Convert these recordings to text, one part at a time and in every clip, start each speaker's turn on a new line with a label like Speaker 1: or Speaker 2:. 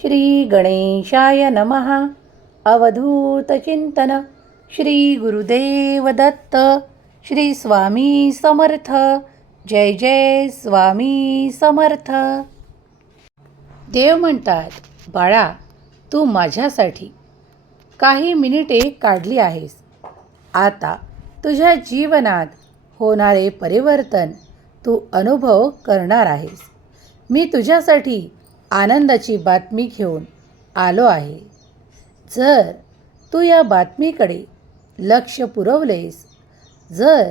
Speaker 1: श्री गणेशाय नमः। अवधूतचिंतन श्री गुरुदेव दत्त श्री स्वामी समर्थ। जय जय स्वामी समर्थ। देव म्हणतात बाळा तू माझ्यासाठी काही मिनिटे काढली आहेस. आता तुझ्या जीवनात होणारे परिवर्तन तू अनुभव करणार आहेस. मी तुझ्यासाठी आनंदाची बातमी घेऊन आलो आहे. जर तू या बातमीकडे लक्ष पुरवलेस जर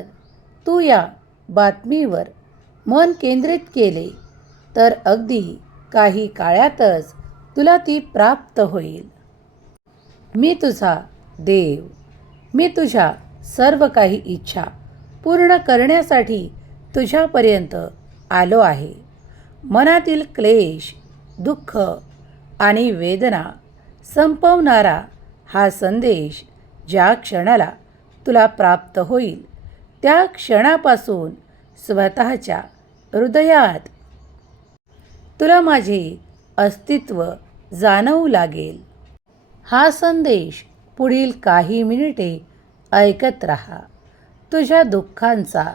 Speaker 1: तू या बातमीवर मन केंद्रित केले तर अगदी काही काळातच तुला ती प्राप्त होईल. मी तुझा देव. मी तुझ्या सर्व काही इच्छा पूर्ण करण्यासाठी तुझ्यापर्यंत आलो आहे. मनातील क्लेश दुःख आणि वेदना संपवणारा हा संदेश ज्या क्षणाला तुला प्राप्त होईल त्या क्षणापासून स्वतःच्या हृदयात. तुला माझे अस्तित्व जाणवू लागेल. हा संदेश पुढील काही मिनिटे ऐकत राहा. तुझ्या दुःखांचा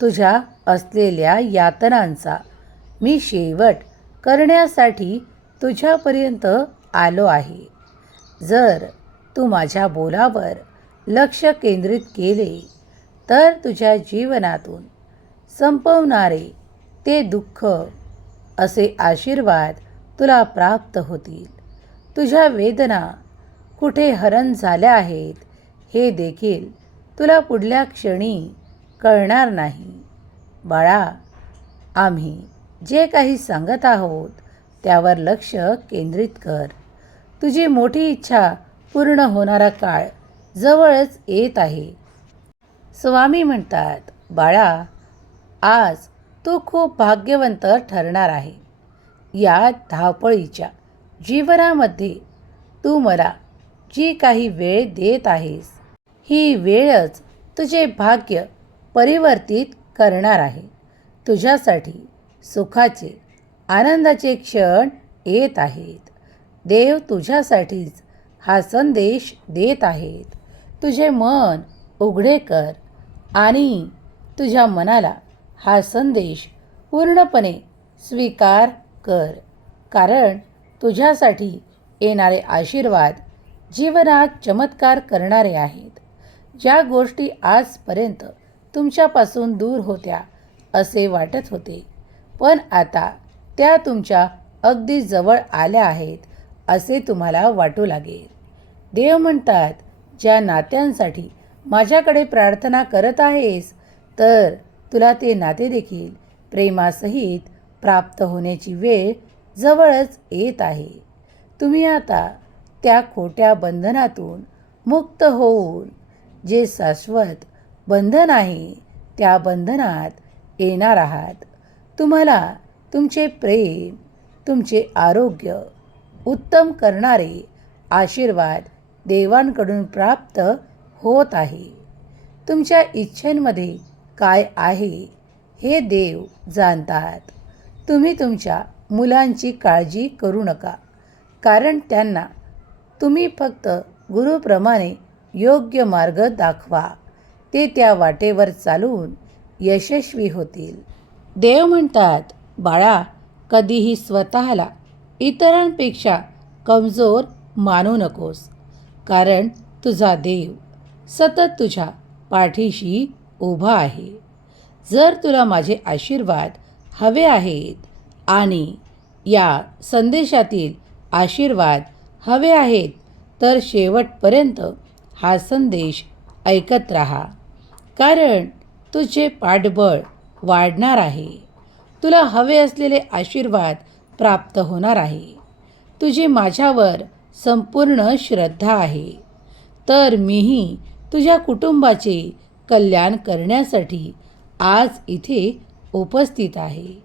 Speaker 1: तुझ्या असलेल्या यातनांचा मी शेवट करण्यासाठी तुझ्यापर्यंत आलो आहे. जर तू माझ्या बोलावर लक्ष केंद्रित केले तर तुझ्या जीवनातून संपवणारे ते दुःख असे आशीर्वाद तुला प्राप्त होतील. तुझ्या वेदना कुठे हरण झाल्या आहेत हे देखील तुला पुढल्या क्षणी कळणार नाही. बाळा आम्ही जे काही सांगत आहोत त्यावर लक्ष केंद्रित कर. तुझी मोठी इच्छा पूर्ण होणारा काळ जवळच येत आहे. स्वामी म्हणतात बाळा आज तू खूप भाग्यवंत ठरणार आहे. या धावपळीच्या जीवनामध्ये तू मला जी काही वेळ देत आहेस ही वेळच तुझे भाग्य परिवर्तित करणार आहे. तुझ्यासाठी सुखाचे आनंदाचे क्षण येत आहेत. देव तुझ्यासाठीच हा संदेश देत आहेत. तुझे मन उघडे कर आणि तुझ्या मनाला हा संदेश पूर्णपणे स्वीकार कर. कारण तुझ्यासाठी येणारे आशीर्वाद जीवनात चमत्कार करणारे आहेत. ज्या गोष्टी आजपर्यंत तुमच्यापासून दूर होत्या असे वाटत होते पण आता त्या तुमच्या अगदी जवळ आल्या आहेत असे तुम्हाला वाटू लागेल. देव म्हणतात ज्या नात्यांसाठी माझ्याकडे प्रार्थना करत आहेस तर तुला ते नाते देखील प्रेमासहित प्राप्त होण्याची वेळ जवळच येत आहे. तुम्ही आता त्या खोट्या बंधनातून मुक्त होऊन जे शाश्वत बंधन आहे त्या बंधनात येणार आहात. तुम्हाला तुमचे प्रेम तुमचे आरोग्य उत्तम करणारे आशीर्वाद देवांकडून प्राप्त होत आहे. तुमच्या इच्छेंमध्ये काय आहे हे देव जाणतात. तुम्ही तुमच्या मुलांची काळजी करू नका. कारण त्यांना तुम्ही फक्त गुरुप्रमाणे योग्य मार्ग दाखवा. ते त्या वाटेवर चालून यशस्वी होतील. देव म्हणतात बाळा कधीही स्वतःला इतरांपेक्षा कमजोर मानू नकोस कारण तुझा देव सतत तुझ्या पाठीशी उभा आहे. जर तुला माझे आशीर्वाद हवे आहेत आणि या संदेशातील आशीर्वाद हवे आहेत तर शेवटपर्यंत हा संदेश ऐकत राहा. कारण तुझे पाठबळ वाढणार आहे. तुला हवे असलेले आशीर्वाद प्राप्त होणार आहे. तुझी माझ्यावर संपूर्ण श्रद्धा आहे. तर मीही तुझ्या कुटुंबाचे कल्याण करण्यासाठी आज इथे उपस्थित आहे.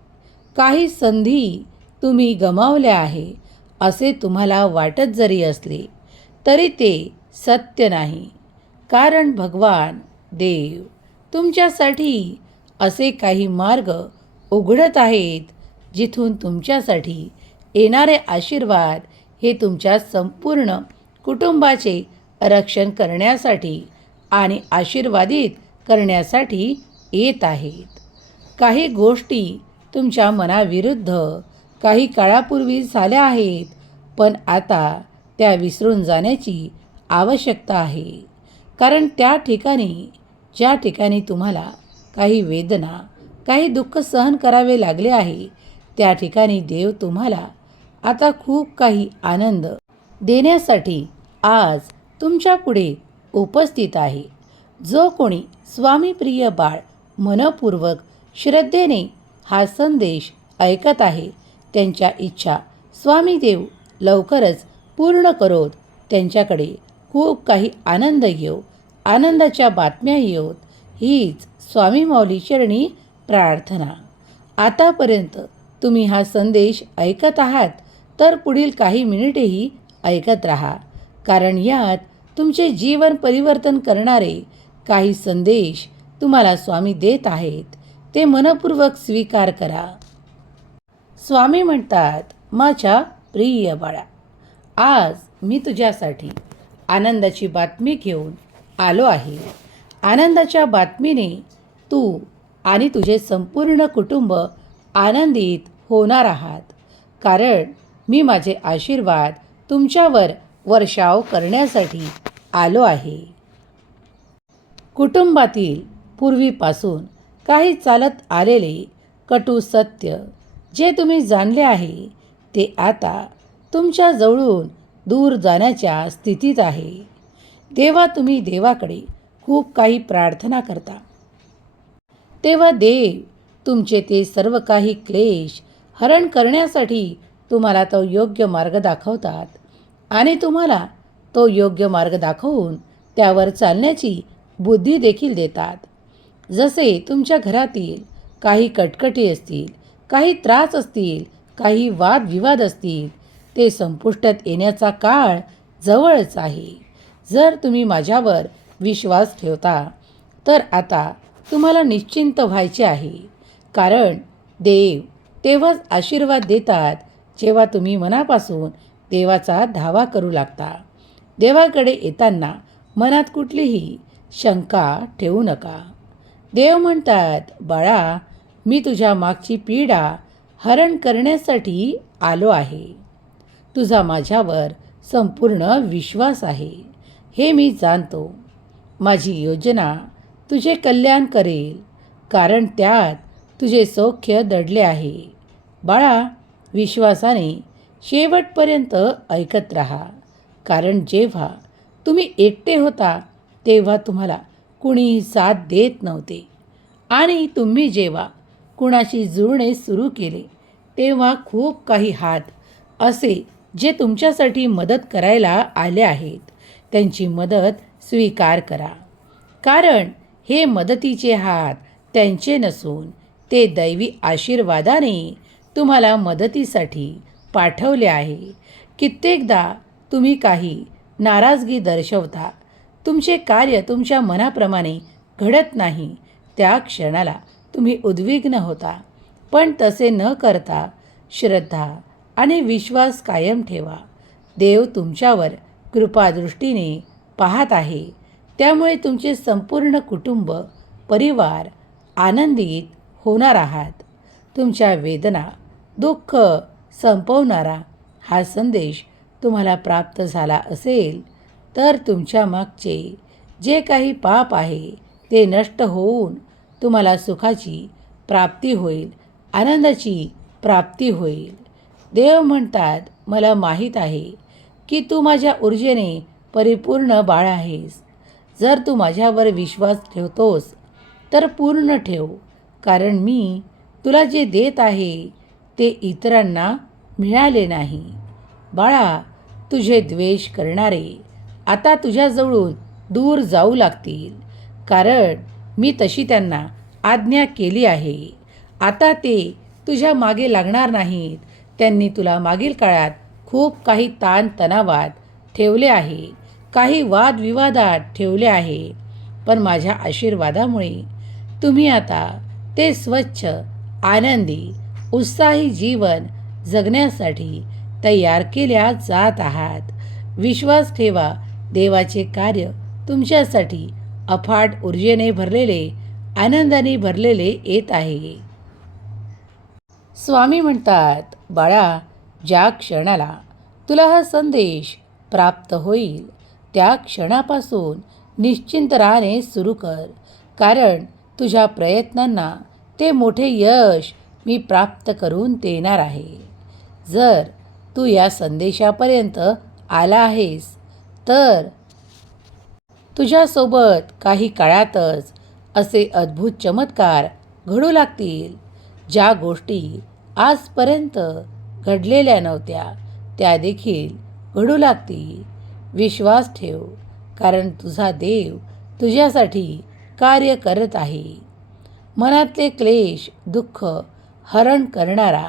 Speaker 1: काही संधी तुम्ही गमावल्या आहे असे तुम्हाला वाटत जरी असले तरी ते सत्य नाही. कारण भगवान देव तुमच्यासाठी असे काही मार्ग उघडत आहेत जिथून तुमच्यासाठी येणारे आशीर्वाद हे तुमच्या संपूर्ण कुटुंबाचे रक्षण करण्यासाठी आणि आशीर्वादित करण्यासाठी येत आहेत. काही गोष्टी तुमच्या मनाविरुद्ध काही काळापूर्वी झाल्या आहेत पण आता त्या विसरून जाण्याची आवश्यकता आहे. कारण त्या ठिकाणी ज्या ठिकाणी तुम्हाला काही वेदना काही दुःख सहन करावे लागले आहे. त्या ठिकाणी देव तुम्हाला आता खूप काही आनंद देण्यासाठी आज तुमच्यापुढे उपस्थित आहे. जो कोणी स्वामीप्रिय बाळ मनपूर्वक श्रद्धेने हा संदेश ऐकत आहे त्यांच्या इच्छा स्वामीदेव लवकरच पूर्ण करोत. त्यांच्याकडे खूप काही आनंद येऊ आनंदाच्या बातम्या येऊत हीच स्वामी माऊली चरणी प्रार्थना. आतापर्यंत तुम्ही हा संदेश ऐकत आहात तर पुढील काही मिनिटेही ऐकत राहा. कारण यात तुमचे जीवन परिवर्तन करणारे काही संदेश तुम्हाला स्वामी देत आहेत ते मनपूर्वक स्वीकार करा. स्वामी म्हणतात माझ्या प्रिय बाळा आज मी तुझ्यासाठी आनंदाची बातमी घेऊन आलो आहे. आनंदाच्या बातमीने तू आणि तुझे संपूर्ण कुटुंब आनंदित होणार आहात. कारण मी माझे आशीर्वाद तुमच्यावर वर्षाव करण्यासाठी आलो आहे. कुटुंबातील पूर्वीपासून काही चालत आलेले कटू सत्य जे तुम्ही जाणले आहे ते आता तुमच्या जवळून दूर जाण्याच्या स्थितीत आहे. देवा तुम्ही देवाकडे खूप काही प्रार्थना करता. तेव्हा देव तुमचे ते सर्व काही क्लेश हरण करण्यासाठी तुम्हाला तो योग्य मार्ग दाखवतात आणि तुम्हाला तो योग्य मार्ग दाखवून त्यावर चालण्याची बुद्धी देखील देतात. जसे तुमच्या घरातील काही कटकटी असतील काही त्रास असतील काही वादविवाद असतील ते संपुष्टात येण्याचा काळ जवळच आहे. जर तुम्ही माझ्यावर विश्वास ठेवता तर आता तुम्हाला निश्चिंत व्हायचे आहे. कारण देव तेव्हाच आशीर्वाद देतात जेव्हा तुम्ही मनापासून देवाचा धावा करू लागता. देवाकडे येताना मनात कुठलीही शंका ठेवू नका. देव म्हणतात बाळा मी तुझ्या मागची पीडा हरण करण्यासाठी आलो आहे. तुझा माझ्यावर संपूर्ण विश्वास आहे. हे मी जाणतो. माझी योजना तुझे कल्याण करेल कारण त्यात तुझे सौख्य दडले आहे. बाळा विश्वासाने शेवटपर्यंत ऐकत राहा. कारण जेव्हा तुम्ही एकटे होता तेव्हा तुम्हाला कुणी साथ देत नव्हते. आणि तुम्ही जेव्हा कुणाशी जुळणे सुरू केले तेव्हा खूप काही हात असे जे तुमच्यासाठी मदत करायला आले आहेत. त्यांची मदत स्वीकार करा. कारण हे मदतीचे हात त्यांचे नसून ते दैवी आशीर्वादाने तुम्हाला मदतीसाठी पाठवले आहे. कित्येकदा तुम्ही काही नाराजगी दर्शवता. तुमचे कार्य तुमच्या मनाप्रमाणे घडत नाही. त्या क्षणाला तुम्ही उद्विग्न होता. पण तसे न करता श्रद्धा आणि विश्वास कायम ठेवा. देव तुमच्यावर कृपादृष्टीने पाहत आहे. त्यामुळे तुमचे संपूर्ण कुटुंब परिवार आनंदित होणार आहात. तुमच्या वेदना दुःख संपवणारा हा संदेश तुम्हाला प्राप्त झाला असेल तर तुमच्या मागचे जे काही पाप आहे ते नष्ट होऊन तुम्हाला सुखाची प्राप्ती होईल आनंदाची प्राप्ती होईल. देव म्हणतात मला माहीत आहे की तू माझ्या ऊर्जेने परिपूर्ण बाळ आहेस. जर तू माझ्यावर विश्वास ठेवतोस तर पूर्ण ठेव. कारण मी तुला जे देत आहे ते इतरांना मिळाले नाही. बाळा तुझे द्वेष करणारे आता तुझ्याजवळून दूर जाऊ लागतील. कारण मी तशी त्यांना आज्ञा केली आहे. आता ते तुझ्या मागे लागणार नाहीत. त्यांनी तुला मागील काळात खूप काही ताणतणावात ठेवले आहे. काही वादविवादात ठेवले आहे. पण माझ्या आशीर्वादामुळे तुम्ही आता ते स्वच्छ आनंदी उत्साही जीवन जगण्यासाठी तयार केल्या जात आहात. विश्वास ठेवा देवाचे कार्य तुमच्यासाठी अफाट ऊर्जेने भरलेले आनंदाने भरलेले येत आहे. स्वामी म्हणतात बाळा ज्या क्षणाला तुला हा संदेश प्राप्त होईल त्या क्षणापासून निश्चिंत राहणे सुरू कर. कारण तुझ्या प्रयत्नांना ते मोठे यश मी प्राप्त करून देणार आहे. जर तू या संदेशापर्यंत आला आहेस तर तुझ्यासोबत काही काळातच असे अद्भुत चमत्कार घडू लागतील. ज्या गोष्टी आजपर्यंत घडलेल्या नव्हत्या त्या देखील घडू लागतील. विश्वास ठेव कारण तुझा देव तुझ्यासाठी कार्य करत आहे. मनातले क्लेश दुःख हरण करणारा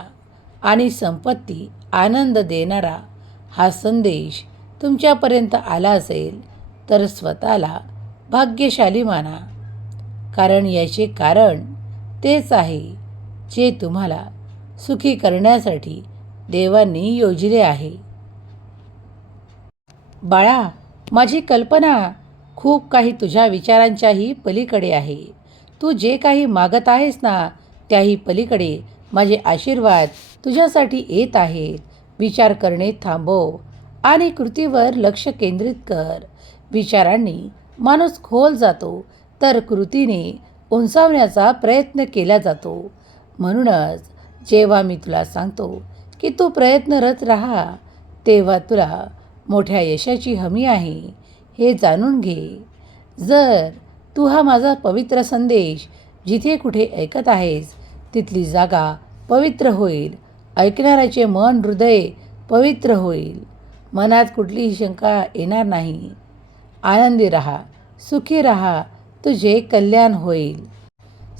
Speaker 1: आणि संपत्ती आनंद देणारा हा संदेश तुमच्यापर्यंत आला असेल तर स्वतःला भाग्यशाली माना. कारण याचे कारण तेच आहे जे तुम्हाला सुखी करण्यासाठी देवांनी योजले आहे. बाळा माझी कल्पना खूप काही तुझ्या विचारांच्याही पलीकडे आहे. तू जे काही मागत आहेस ना त्याही पलीकडे माझे आशीर्वाद तुझ्यासाठी येत आहेत. विचार करणे थांबव आणि कृतीवर लक्ष केंद्रित कर. विचारांनी माणूस खोल जातो तर कृतीने उंचावण्याचा प्रयत्न केला जातो. म्हणूनच जेव्हा मी तुला सांगतो की तू प्रयत्नरत राहा तेव्हा तुला मोठ्या यशाची हमी आहे हे जाणून घे. जर तू हा माझा पवित्र संदेश जिथे कुठे ऐकत आहेस तिथली जागा पवित्र होईल. ऐकणाऱ्याचे मन हृदय पवित्र होईल. मनात कुठलीही शंका येणार नाही. आनंदी राहा सुखी राहा तुझे कल्याण होईल.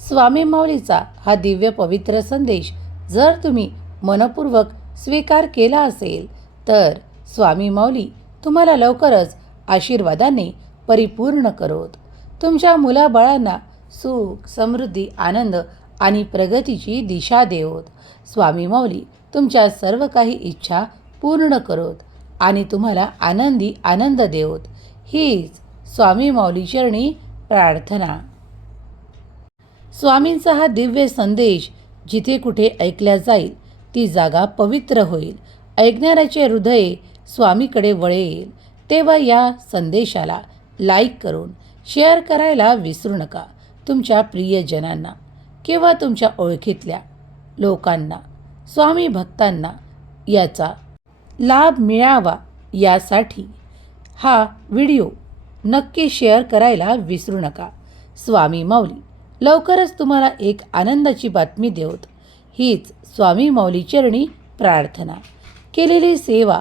Speaker 1: स्वामी माऊलीचा हा दिव्य पवित्र संदेश जर तुम्ही मनपूर्वक स्वीकार केला असेल तर स्वामी माऊली तुम्हाला लवकरच आशीर्वादाने परिपूर्ण करोत. तुमच्या मुलाबाळांना सुख समृद्धी आनंद आणि प्रगतीची दिशा देवोत. स्वामी माऊली तुमच्या सर्व काही इच्छा पूर्ण करोत आणि तुम्हाला आनंदी आनंद देवोत. हीच स्वामी माऊली चरणी प्रार्थना. स्वामींचा हा दिव्य संदेश जिथे कुठे ऐकल्या जाईल ती जागा पवित्र होईल. ऐकणाऱ्याचे हृदय स्वामीकडे वळेल तेव्हा या संदेशाला लाईक करून शेअर करायला विसरू नका तुमच्या प्रियजनांना किंवा तुमच्या ओळखीतल्या लोकांना स्वामी भक्तांना याचा लाभ मिळावा यासाठी हा व्हिडिओ नक्की शेअर करायला विसरू नका. स्वामी माऊली लवकरच तुम्हाला एक आनंदाची बातमी देवत हीच स्वामी माऊली चरणी प्रार्थना. केलेली सेवा